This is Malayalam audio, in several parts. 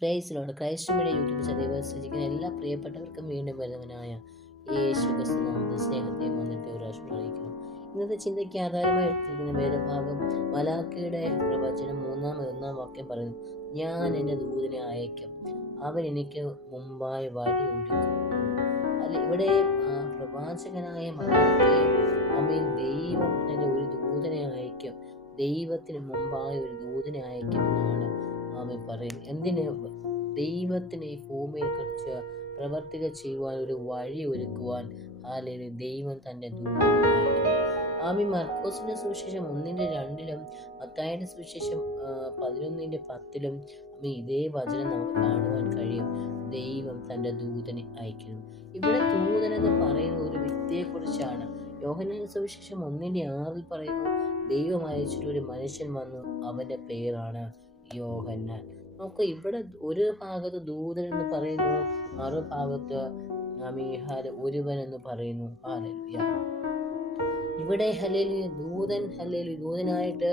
പ്രൈസിലോട് ക്രൈസ്റ്റ് മീഡിയ യൂട്യൂബ് ചാനൽ വിശ്വസിക്കുന്ന എല്ലാ പ്രിയപ്പെട്ടവർക്കും വീണ്ടും വരുന്നവനായ യേശു ക്രിസ്തു നാമത്തിൽ സ്നേഹത്തെയും വന്നിട്ട് പ്രാവശ്യം അറിയിക്കുന്നു. ഇന്നത്തെ ചിന്തയ്ക്ക് ആധാരമായി എടുത്തിരിക്കുന്ന വേദഭാഗം മലാക്കിയുടെ പ്രവചനം 1-1 വാക്യം പറയുന്നു, ഞാൻ എൻ്റെ ദൂതനെ അയക്കും, അവൻ എനിക്ക് മുമ്പായി വഴി ഒരുക്കും. അല്ല, ഇവിടെ പ്രവാചകനായ മലാക്കി ദൈവം തൻ്റെ ഒരു ദൂതനെ അയക്കും, ദൈവത്തിന് മുമ്പായി ഒരു ദൂതനെ അയക്കുമെന്നാണ് അവൻ പറയുന്നത്. എന്തിന്? ദൈവത്തിന് ഈ ഭൂമിയിൽ കുറിച്ച് പ്രവർത്തികൾ ചെയ്യുവാൻ ഒരു വഴി ഒരുക്കുവാൻ ദൈവം തൻ്റെ ദൂതനെ അയക്കും. മർക്കോസിന്റെ സുവിശേഷം 1:2 മത്തായിയുടെ സുവിശേഷം 11:10 ഇതേ വചനം നമുക്ക് കാണുവാൻ കഴിയും. ദൈവം തൻ്റെ ദൂതനെ അയക്കുന്നു. ഇവിടെ ദൂതൻ എന്ന് പറയുന്ന ഒരു വ്യക്തിയെ കുറിച്ചാണ്. യോഹന്നാന്റെ സുവിശേഷം 1:6 പറയുന്നു, ദൈവം അയച്ചിട്ട് ഒരു മനുഷ്യൻ വന്നു, അവന്റെ പേരാണ് യോഹന്നാൻ. നമുക്ക് ഇവിടെ ഒരു ഭാഗത്ത് ദൂതൻ എന്ന് പറയുന്നു, മറുഭാഗത്ത് ഒരുവൻ എന്ന് പറയുന്നു. ഹല്ലേലൂയ. ഇവിടെ ദൂതനായിട്ട്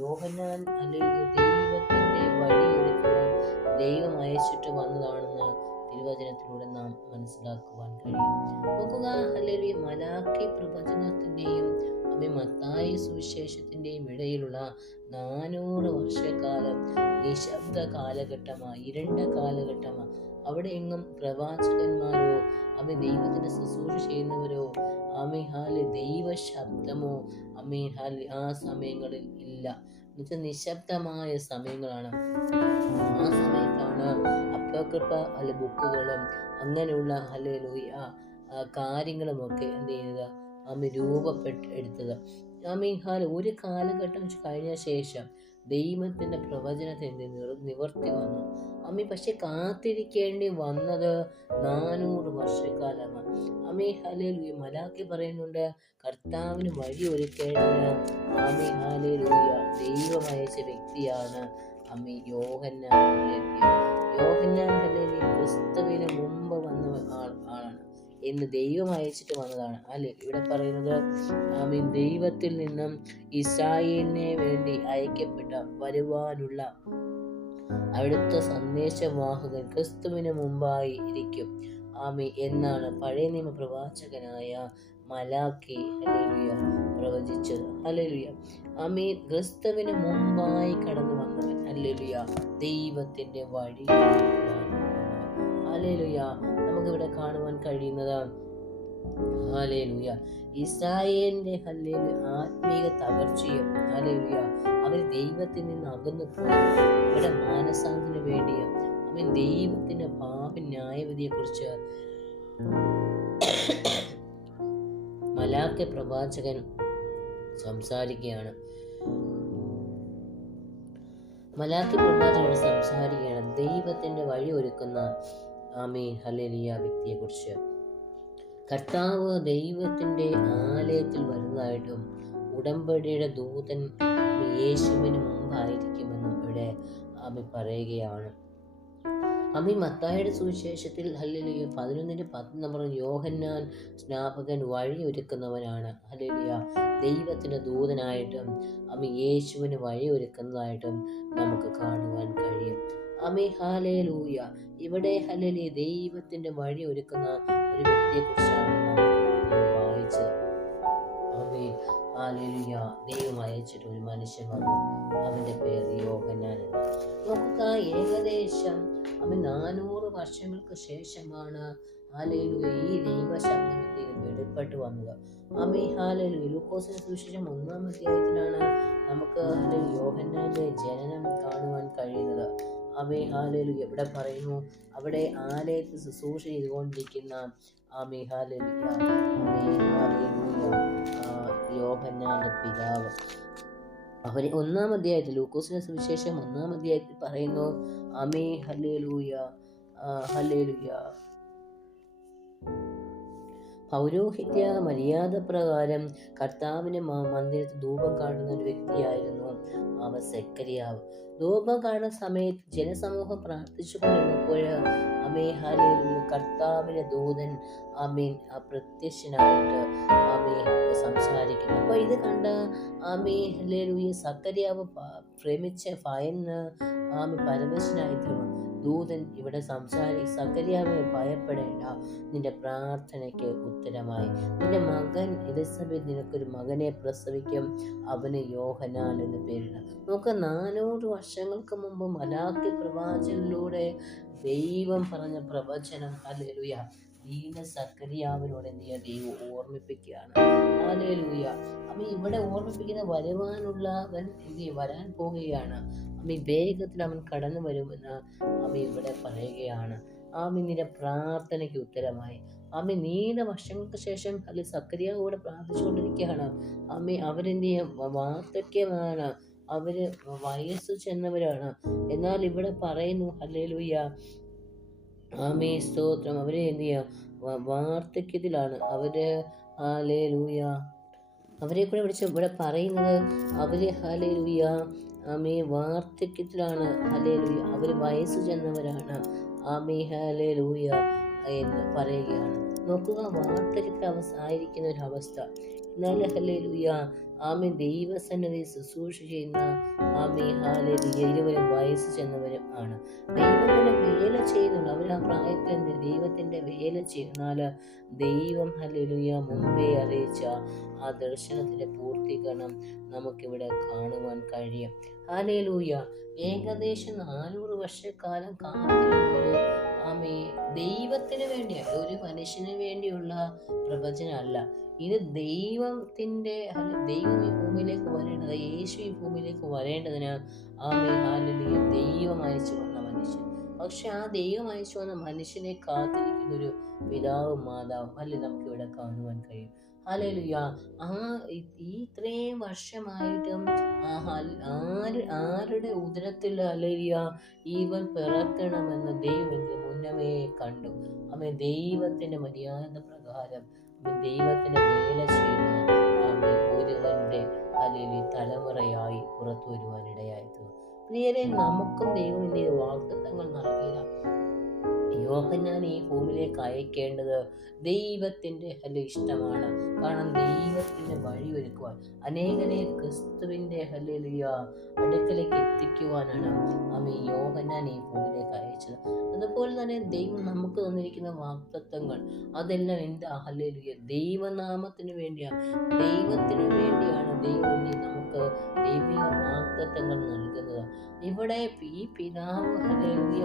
യോഹന്നാൻ ദൈവത്തിന്റെ വഴി ഒരുക്കുവാൻ ദൈവം അയച്ചിട്ട് വന്നതാണെന്ന് തിരുവചനത്തിലൂടെ നാം മനസ്സിലാക്കുവാൻ കഴിയും. നോക്കുക, മലാക്കി പ്രവചനത്തിന്റെയും മത്തായി സുവിശേഷത്തിന്റെയും ഇടയിലുള്ള 400 വർഷക്കാലം നിശബ്ദ കാലഘട്ടമാണ്, ഇരുണ്ട കാലഘട്ടമാണ്. അവിടെ എങ്ങും പ്രവാചകന്മാരോ ദൈവത്തിന്റെ ശുശ്രൂഷ ചെയ്യുന്നവരോ ദൈവ ശബ്ദമോ ആ സമയങ്ങളിൽ ഇല്ല. എന്നുവെച്ചാൽ നിശബ്ദമായ സമയങ്ങളാണ്. ആ സമയത്താണ് അപ്പോക്രിഫ ബുക്കുകളും അങ്ങനെയുള്ള കാര്യങ്ങളുമൊക്കെ എന്ത് ചെയ്യുന്നത് രൂപപ്പെട്ടെടുത്തത്. ഒരു കാലഘട്ടം കഴിഞ്ഞ ശേഷം ദൈവത്തിന്റെ പ്രവചനത്തിന് നിവർത്തി വന്നു. പക്ഷെ കാത്തിരിക്കേണ്ടി വന്നത് 400 വർഷക്കാലമാണ്. മലാക്കി പറയുന്നുണ്ട്, കർത്താവിന് വഴി ഒരുക്കേണ്ടത് ദൈവം അയച്ച വ്യക്തിയാണ് യോഹന്നാൻ. ക്രിസ്തുവിന് മുമ്പ് വന്ന ആളാണ് എന്ന് ദൈവം അയച്ചിട്ട് വന്നതാണ്. ഇവിടെ പറയുന്നത് ദൈവത്തിൽ നിന്നും ഇസ്രായേലിനെ വേണ്ടി അയക്കപ്പെട്ട വരുവാനുള്ള അവിടുത്തെ സന്ദേശവാഹകൻ ക്രിസ്തുവിന് മുമ്പായി ഇരിക്കും എന്നാണ് പഴയ നിയമ പ്രവാചകനായ മലാക്കി പ്രവചിച്ചത്. ക്രിസ്തുവിന് മുമ്പായി കടന്നു വന്നവൻ ദൈവത്തിന്റെ വഴി. നമുക്കിവിടെ കാണുവാൻ കഴിയുന്നത് ഇസ്രായേലിന്റെ ആത്മീക തകർച്ചയും അവർ ദൈവത്തിൽ നിന്ന് അകന്നു പോയി അവിടെ മാനസാന്തരത്തിന് വേണ്ടിയും ദൈവത്തിന്റെ പാപ ന്യായവിധിയെ കുറിച്ച് മലാക്കി പ്രവാചകൻ സംസാരിക്കുകയാണ്. ദൈവത്തിന്റെ വഴി ഒരുക്കുന്ന വ്യക്തിയെ കുറിച്ച്. കർത്താവ് ദൈവത്തിന്റെ ആലയത്തിൽ വരുന്നതായിട്ടും ഉടമ്പടിയുടെ ദൂതൻ യേശുവിന് മുമ്പായിരിക്കുമെന്നും ഇവിടെ പറയുകയാണ്. മത്തായിയുടെ സുവിശേഷത്തിൽ 11:10 യോഹന്നാൻ സ്നാപകൻ വഴി ഒരുക്കുന്നവനാണ്. ദൈവത്തിന്റെ ദൂതനായിട്ടും യേശുവിന് വഴി ഒരുക്കുന്നതായിട്ടും നമുക്ക് കാണുവാൻ കഴിയും. ഇവിടെ ദൈവത്തിന്റെ വഴി ഒരുക്കുന്ന ഒരു വ്യക്തിയെ കുറിച്ചാണ് നാം വായിച്ചത്. ദൈവം അയച്ചിട്ട് ഒരു മനുഷ്യൻ വന്നു, അവന്റെ പേര് യോഹന്നാൻ. നോക്കുക, ഏകദേശം 400 വർഷങ്ങൾക്ക് ശേഷമാണ് ഈ ദൈവശബ്ദം വെളിപ്പെട്ട് വന്നത്. ലൂക്കോസിന്റെ സുവിശേഷം 1-ാം അധ്യായത്തിലാണ് നമുക്ക് യോഹന്നാന്റെ ജനനം കാണുവാൻ കഴിയുന്നത്. ഇവിടെ പറയുന്നു, അവിടെ ആലയത്തിൽ ശുശ്രൂഷ ചെയ്തുകൊണ്ടിരിക്കുന്ന യോഹന്നാന്റെ പിതാവ്. അവര് 1-ാം അധ്യായത്തിൽ, ലൂക്കോസിന്റെ സുവിശേഷം 1-ാം അധ്യായത്തിൽ പറയുന്നു, പൗരോഹിത്യ മര്യാദ പ്രകാരം കർത്താവിന്റെ മന്ദിരത്തിൽ ധൂപം കാണുന്ന ഒരു വ്യക്തിയായിരുന്നു സെക്കറിയാവ്. ധൂപം കാണുന്ന സമയത്ത് ജനസമൂഹം പ്രാർത്ഥിച്ചു കൊണ്ടിരുന്നപ്പോൾ കർത്താവിന്റെ ദൂതൻ പ്രത്യക്ഷനായിട്ട് സംസാരിക്കുന്നു. അപ്പൊ ഇത് കണ്ട സെക്കറിയാവ് ഭയന്ന് പരവശനായി തീർന്നു. ദൂതൻ ഇവിടെ സക്കറിയാവേ ഭയപ്പെടേണ്ട, നിന്റെ പ്രാർത്ഥനയ്ക്ക് ഉത്തരമായി നിന്റെ മകൻ എലിസബത്ത് നിനക്കൊരു മകനെ പ്രസവിക്കും, അവന് യോഹന്നാൻ എന്ന് പേരിട. നമുക്ക് 400 വർഷങ്ങൾക്ക് മുമ്പ് മലാക്കി പ്രവാചകനിലൂടെ ദൈവം പറഞ്ഞ പ്രവചനം ഹല്ലേലൂയ വീണ്ടും സക്കറിയാവിനോട് എന്ത് ചെയ്യുക, ദൈവം ഓർമ്മിപ്പിക്കുകയാണ്. ഹല്ലേലൂയ. അമ്മ ഇവിടെ ഓർമ്മിപ്പിക്കുന്ന വരുവാനുള്ളവൻ വരാൻ പോവുകയാണ്. അമ്മ വേഗത്തിൽ അവൻ കടന്നു വരുമെന്ന് അമ്മ ഇവിടെ പറയുകയാണ്. ആമി നിന്റെ പ്രാർത്ഥനയ്ക്ക് ഉത്തരമായി. ആമി നീണ്ട വർഷങ്ങൾക്ക് ശേഷം അല്ലെങ്കിൽ സക്കറിയാവോടെ പ്രാർത്ഥിച്ചുകൊണ്ടിരിക്കുകയാണ്. ആമി അവരെന്ത് ചെയ്യും, വാർദ്ധക്യമാണ്, അവര് വയസ്സ് ചെന്നവരാണ്. എന്നാൽ ഇവിടെ പറയുന്നു ഹല്ലേലൂയ, ആമേ സ്തോത്രം, അവരെ എന്ത് ചെയ്യാം, വാർദ്ധക്യത്തിലാണ് അവര്. ഹല്ലേലൂയ. അവരെ കൂടെ ഇവിടെ പറയുന്നത് അവര് ഹല്ലേലൂയ ആമേ വാർദ്ധക്യത്തിലാണ്. ഹല്ലേലൂയ. അവര് വയസ്സ് ചെന്നവരാണ്. ആമേ ഹല്ലേലൂയ എന്ന് പറയുകയാണ്. നോക്കുക, വാർദ്ധക്യത്തിൽ ആയിരിക്കുന്ന ഒരു അവസ്ഥ. എന്നാൽ ഹല്ലേലൂയ ആമേ ദൈവസന്നിധി ശുശ്രൂഷ ചെയ്യുന്ന ആമേ ഹല്ലേലൂയ ഇരുവരും വയസ്സ് ചെന്നവരും ആണ്. ദൈവത്തിന്റെ വേല ചെയ്യുന്നുണ്ട്. അവർ ആ പ്രായത്തിൽ ദൈവത്തിന്റെ വേല ചെയ്യുന്നാൽ ദൈവം ഹല്ലേലൂയ മുമ്പേ അറിയിച്ച ആ ദർശനത്തിന്റെ പൂർത്തീകരണം നമുക്കിവിടെ കാണുവാൻ കഴിയും. ഹല്ലേലൂയ. ഏകദേശം 400 വർഷക്കാലം കാത്തിരുന്നത് ആമേ ദൈവത്തിന് വേണ്ടിയാണ്, ഒരു മനുഷ്യന് വേണ്ടിയുള്ള പ്രവചനമല്ല. ഇത് ദൈവത്തിന്റെ ദൈവം ഈ ഭൂമിയിലേക്ക് വരേണ്ടത്, യേശു ഈ ഭൂമിയിലേക്ക് വരേണ്ടതിന് ആമേ ഹല്ലേലൂയ ദൈവം അയച്ചു വന്ന മനുഷ്യൻ. പക്ഷെ ആ ദൈവം അയച്ചു വന്ന മനുഷ്യനെ കാത്തിരിക്കുന്നൊരു പിതാവും മാതാവും അല്ലെ നമുക്കിവിടെ കാണുവാൻ കഴിയും. ഹല്ലേലൂയ. ഇത്രയും വർഷമായിട്ടും ആരുടെ ഉദരത്തിൽ ഹല്ലേലൂയ ഇവൻ പിറക്കണമെന്ന് ദൈവം മുന്നമേ കണ്ടു. അവൻ ദൈവത്തിന്റെ മര്യാദ പ്രകാരം ദൈവത്തിന്റെ വേല ചെയ്യുന്ന ഒരുവന്റെ ഹല്ലേലൂയ തലമുറയായി പുറത്തു വരുവാനിടയായി. പ്രിയരെ, നമുക്കും ദൈവം വാഗ്ദത്തങ്ങൾ നൽകിയ യോഹന്നാൻ ഈ ഭൂമിയിലേക്ക് അയക്കേണ്ടത് ദൈവത്തിന്റെ ഇഷ്ടമാണ്. കാരണം ദൈവത്തിന്റെ വഴി ഒരുക്കുവാൻ, അനേകരെ ക്രിസ്തുവിന്റെ ഹല്ലേലൂയ അടുക്കലേക്ക് എത്തിക്കുവാനാണ് ആമേ യോഹന്നാൻ ഈ ഭൂമിയിലേക്ക് അയച്ചത്. അതുപോലെ തന്നെ ദൈവം നമുക്ക് തന്നിരിക്കുന്ന വാഗ്ദത്തങ്ങൾ അതെല്ലാം എന്താ, ഹല്ലേലൂയ ദൈവനാമത്തിന് വേണ്ടിയാണ്, ദൈവത്തിന് വേണ്ടിയാണ് ദൈവം നമുക്ക് ദൈവിക വാഗ്ദത്തങ്ങൾ നൽകുന്നത്. ഇവിടെ ഈ പിതാവ് ഹല്ലേലൂയ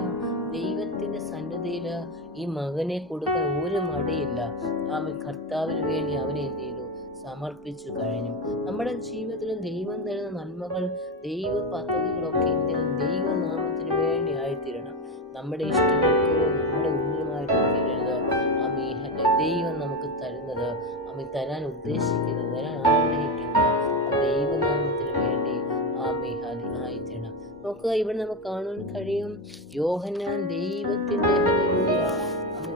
ദൈവത്തിന്റെ സന്നിധിയില് ഈ മകനെ കൊടുക്കാൻ ഒരു മടിയില്ല. ആമേ കർത്താവിന് വേണ്ടി അവനെ എന്ത് ചെയ്തു, സമർപ്പിച്ചു കഴിഞ്ഞു. നമ്മുടെ ജീവിതത്തിലും ദൈവം തരുന്ന നന്മകൾ, ദൈവ പദ്ധതികളൊക്കെ എന്തിനും ദൈവനാമത്തിന് വേണ്ടി ആയിത്തീരണം. നമ്മുടെ ഇഷ്ടങ്ങൾക്കോ നമ്മുടെ ഉന്നതമായിട്ടോ തീരരുത്. ആമേ ദൈവം നമുക്ക് തരുന്നത്, ആമേ തരാൻ ഉദ്ദേശിക്കുന്നത്, തരാൻ ആഗ്രഹിക്കുന്നത് ദൈവനാമത്തിന് വേണ്ടി ആമേ ആയിത്തീരണം. നോക്കുക, ഇവിടെ നമുക്ക് കാണാൻ കഴിയും യോഹന്നാൻ ദൈവത്തിന്റെ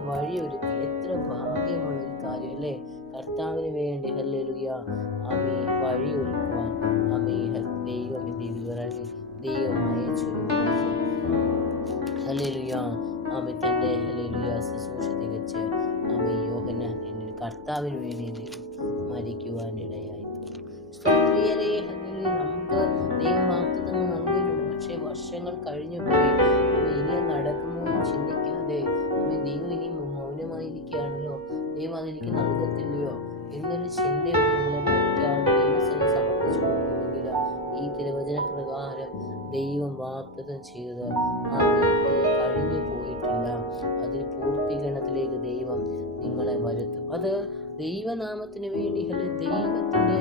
വഴിയൊരുക്കി. എത്ര ഭാഗ്യമുള്ളൊരു കാര്യം അല്ലേ, കർത്താവിന് വേണ്ടി ഹല്ലേലൂയ ആമേ വഴി ഒരുക്കുവാൻ ആമേ ദൈവം ദൈവം അയച്ചു. ഹല്ലേലൂയ ആമേ തന്റെ ഹല്ലേലൂയ ശുശ്രൂഷ തികച്ച് ആമേ യോഹന്നാൻ കർത്താവിന് വേണ്ടി മരിക്കുവാനിടയായി. സ്ത്രീയരെ ഹല്ലേലൂയ നമുക്ക് ദൈവം വാഗ്ദത്തങ്ങൾ നൽകിയിട്ടുണ്ട്. പക്ഷേ വർഷങ്ങൾ കഴിഞ്ഞു പോയി. ഇനി നടക്കുമോ ചിന്തിക്കാതെ ദൈവം ഇനി മൗനമായിരിക്കുകയാണല്ലോ, ദൈവം അതെനിക്ക് നൽകത്തില്ലയോ എന്നൊരു ചിന്തയോട് നിങ്ങളെ ദൈവത്തിന് സമർപ്പിച്ചു കൊടുക്കുമെങ്കിൽ ഈ തിരുവചന പ്രകാരം ദൈവം വാഗ്ദത്തം ചെയ്തത് കഴിഞ്ഞു പോയിട്ടില്ല. അതിന് പൂർത്തീകരണത്തിലേക്ക് ദൈവം നിങ്ങളെ വരുത്തും. അത് ദൈവനാമത്തിന് വേണ്ടി ദൈവത്തിന്റെ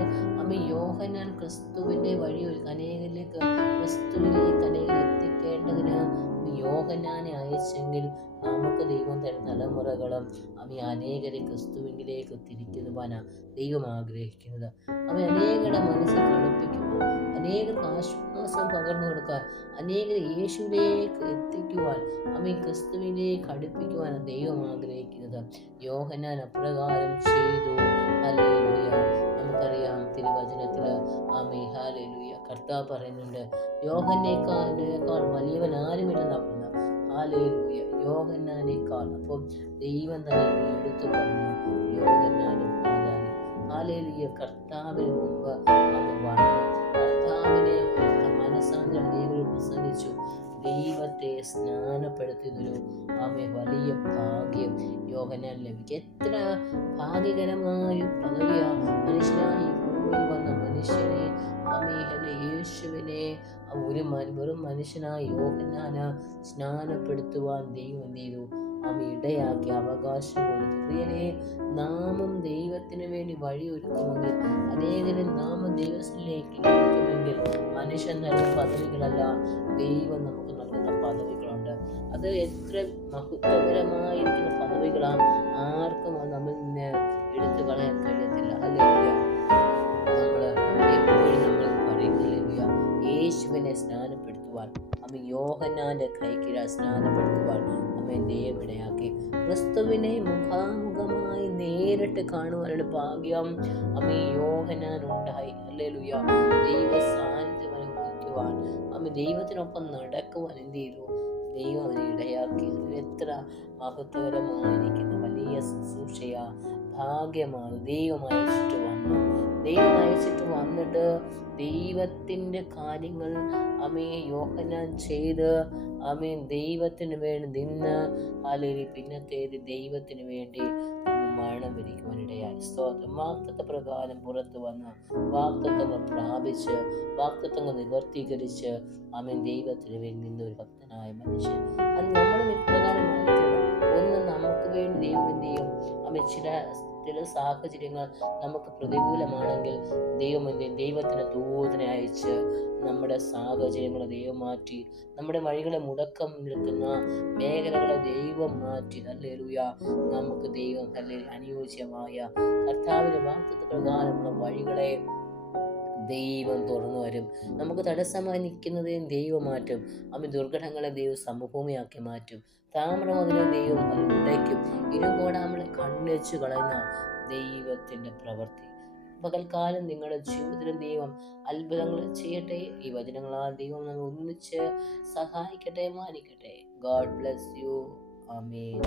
യോഹന്നാൻ ക്രിസ്തുവിന്റെ വഴി അനേകരിലേക്ക് ക്രിസ്തുവിലേക്ക് അനേകരെ എത്തിക്കേണ്ടതിന് യോഹന്നാനെ അയച്ചെങ്കിൽ നമുക്ക് ദൈവം തരുന്ന തലമുറകളും അനേകരെ ക്രിസ്തുവിലേക്ക് തിരിക്കുവാനാണ് ദൈവം ആഗ്രഹിക്കുന്നത്. അനേകരുടെ മനസ്സിൽ കളിപ്പിക്കുവാൻ, അനേകർക്ക് ആശ്വാസം പകർന്നു കൊടുക്കാൻ, അനേകരെ യേശുവിലേക്ക് എത്തിക്കുവാൻ, ക്രിസ്തുവിലേക്ക് അടുപ്പിക്കുവാനാണ് ദൈവം ആഗ്രഹിക്കുന്നത്. യോഹന്നാൻ അപ്രകാരം ചെയ്തു. ഹല്ലേലൂയ. നമുക്കറിയാം തിരുവചനത്തില് ഹല്ലേലൂയ കർത്താവ് പറയുന്നുണ്ട്, യോഹന്നേക്കാൾ വലിയവൻ ആരുമില്ലെന്ന് പറയുന്നത്. ഹല്ലേലൂയ യോഹന്നാനേക്കാൾ. അപ്പം ദൈവം തന്നെ എടുത്തു പറഞ്ഞു യോഹന്നാനും ഹല്ലേലൂയ കർത്താവിന് മുമ്പ് വന്നു. കർത്താവിനെ മനസ്സാന്തരം അനേകർ പ്രസംഗിച്ചു. ദൈവത്തെ സ്നാനപ്പെടുത്തുന്നൊരു വലിയ ഭാഗ്യം യോഹന്നാൻ ലഭിക്കും. എത്ര ഭാഗ്യകരമായ പദവിയാ മനുഷ്യനായി ഭൂമിയിൽ വന്ന മനുഷ്യനെ യേശുവിനെ വെറും മനുഷ്യനായ യോഹന്നാന് സ്നാനപ്പെടുത്തുവാൻ ദൈവം എന്ത് ചെയ്തു? ഇടയാക്കി, അവകാശം കൊടുത്തു. പ്രിയരെ, നാമും ദൈവത്തിന് വേണ്ടി വഴി ഒരുക്കുമെങ്കിൽ, അനേകരും നാമം ദൈവത്തിലേക്ക് ലഭിക്കുമെങ്കിൽ, മനുഷ്യൻ നൽകുന്ന പദവികളല്ല, ദൈവം നമുക്ക് നൽകുന്ന പദവികളുണ്ട്. അത് എത്ര മഹത്വകരമായിരിക്കുന്ന പദവികളാണ്. ആർക്കും അത് നമ്മിൽ നിന്ന് എടുത്തു കളയാൻ കഴിയത്തില്ല. ഹല്ലേലൂയ. നമ്മൾ പറയുന്നില്ല, യേശുവിനെ സ്നാനപ്പെടുത്തുവാൻ യോഹന്നാന്റെ കൈക്കീഴ സ്നാനപ്പെടുത്തുവാൻ ദൈവമിടയാക്കി. ക്രിസ്തുവിനെ മുഖാമുഖമായി നേരിട്ട് കാണുവാനുള്ള ഭാഗ്യം യോഹന്നാൻ ഉണ്ടായി. ഹല്ലേലൂയ. ദൈവ സാന്നിധ്യം അനുഭവിക്കുവാൻ, ദൈവത്തിനൊപ്പം നടക്കുവാൻ എന്ത് ചെയ്തു? ദൈവം അവനെ ഇടയാക്കി. എത്ര മഹത്വകരമായിരിക്കുന്ന വലിയ ശുശ്രൂഷയാ, ഭാഗ്യമാണ്. ദൈവം അയച്ചിട്ട് വന്നിട്ട് ദൈവത്തിൻ്റെ കാര്യങ്ങൾ യോഹന്നാൻ ചെയ്ത് ദൈവത്തിന് വേണ്ടി നിന്ന് പിന്നത്തേത് ദൈവത്തിന് വേണ്ടി മരണം വരിക്കുവാനിടയായി. സ്തോത്രം. വാഗ്ദത്ത പ്രകാരം പുറത്തു വന്ന് വാഗ്ദത്തങ്ങൾ പ്രാപിച്ച് വാഗ്ദത്തങ്ങൾ നിവർത്തീകരിച്ച് ദൈവത്തിന് വേണ്ടി നിന്നൊരു ഭക്തനായ മനുഷ്യൻ. അത് നമ്മളും ഇപ്രകാരമായി ഒന്ന് നമുക്ക് വേണ്ടി ദൈവം എന്ത് ചെയ്യും? ചില സാഹചര്യങ്ങൾ നമുക്ക് പ്രതികൂലമാണെങ്കിൽ ദൈവത്തിന് ദൂതനെ അയച്ച് നമ്മുടെ സാഹചര്യങ്ങളെ ദൈവം മാറ്റി, നമ്മുടെ വഴികളെ മുടക്കം നിൽക്കുന്ന മേഖലകളെ ദൈവം മാറ്റി. ഹല്ലേലൂയ. നമുക്ക് ദൈവം അനുയോജ്യമായ കർത്താവിന്റെ വാഗ്ദത്ത പ്രകാരമുള്ള വഴികളെ ദൈവം തുറന്നു വരും. നമുക്ക് തടസ്സമായി നിൽക്കുന്നതിന് ദൈവം മാറ്റും. ദുർഘടങ്ങളെ ദൈവം സമഭൂമിയാക്കി മാറ്റും. താമ്രമതിലെ ദൈവം അത് ഉടയ്ക്കും. ഇരുമ്പോടാമളെ കണ്ണുവെച്ച് കളയുന്ന ദൈവത്തിന്റെ പ്രവൃത്തി. പകൽക്കാലം നിങ്ങളുടെ ജീവിതത്തിലും ദൈവം അത്ഭുതങ്ങൾ ചെയ്യട്ടെ. ഈ വചനങ്ങളാൽ ദൈവം നമ്മെ ഒന്നിച്ച് സഹായിക്കട്ടെ, മാനിക്കട്ടെ. God bless you. ആമേൻ.